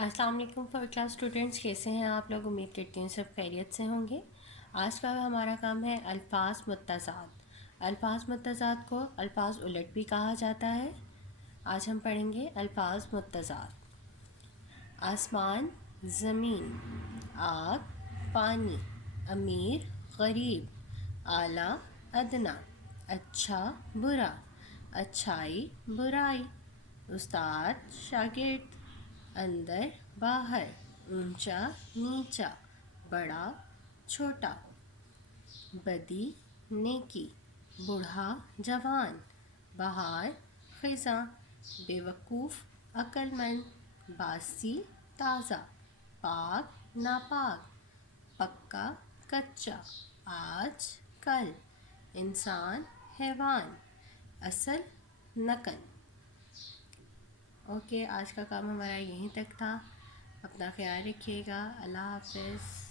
السلام علیکم four class students, کیسے ہیں آپ لوگ؟ امید کرتی ہوں سب خیریت سے ہوں گے۔ آج کا ہمارا کام ہے الفاظ متضاد۔ الفاظ متضاد کو الفاظ الٹ بھی کہا جاتا ہے۔ آج ہم پڑھیں گے الفاظ متضاد۔ آسمان، زمین، آگ، پانی، امیر، غریب، اعلیٰ، ادنیٰ، اچھا، برا، اچھائی، برائی، استاد، شاگرد، اندر، باہر، اونچا، نیچا، بڑا، چھوٹا، بدی، نیکی، بوڑھا، جوان، بہار، خزاں، بیوقوف، عقل مند، باسی، تازہ، پاک، ناپاک، پکا، کچا، آج، کل، انسان، حیوان، اصل، نقل۔ اوکے، آج کا کام ہمارا یہیں تک تھا۔ اپنا خیال رکھیے گا۔ اللہ حافظ۔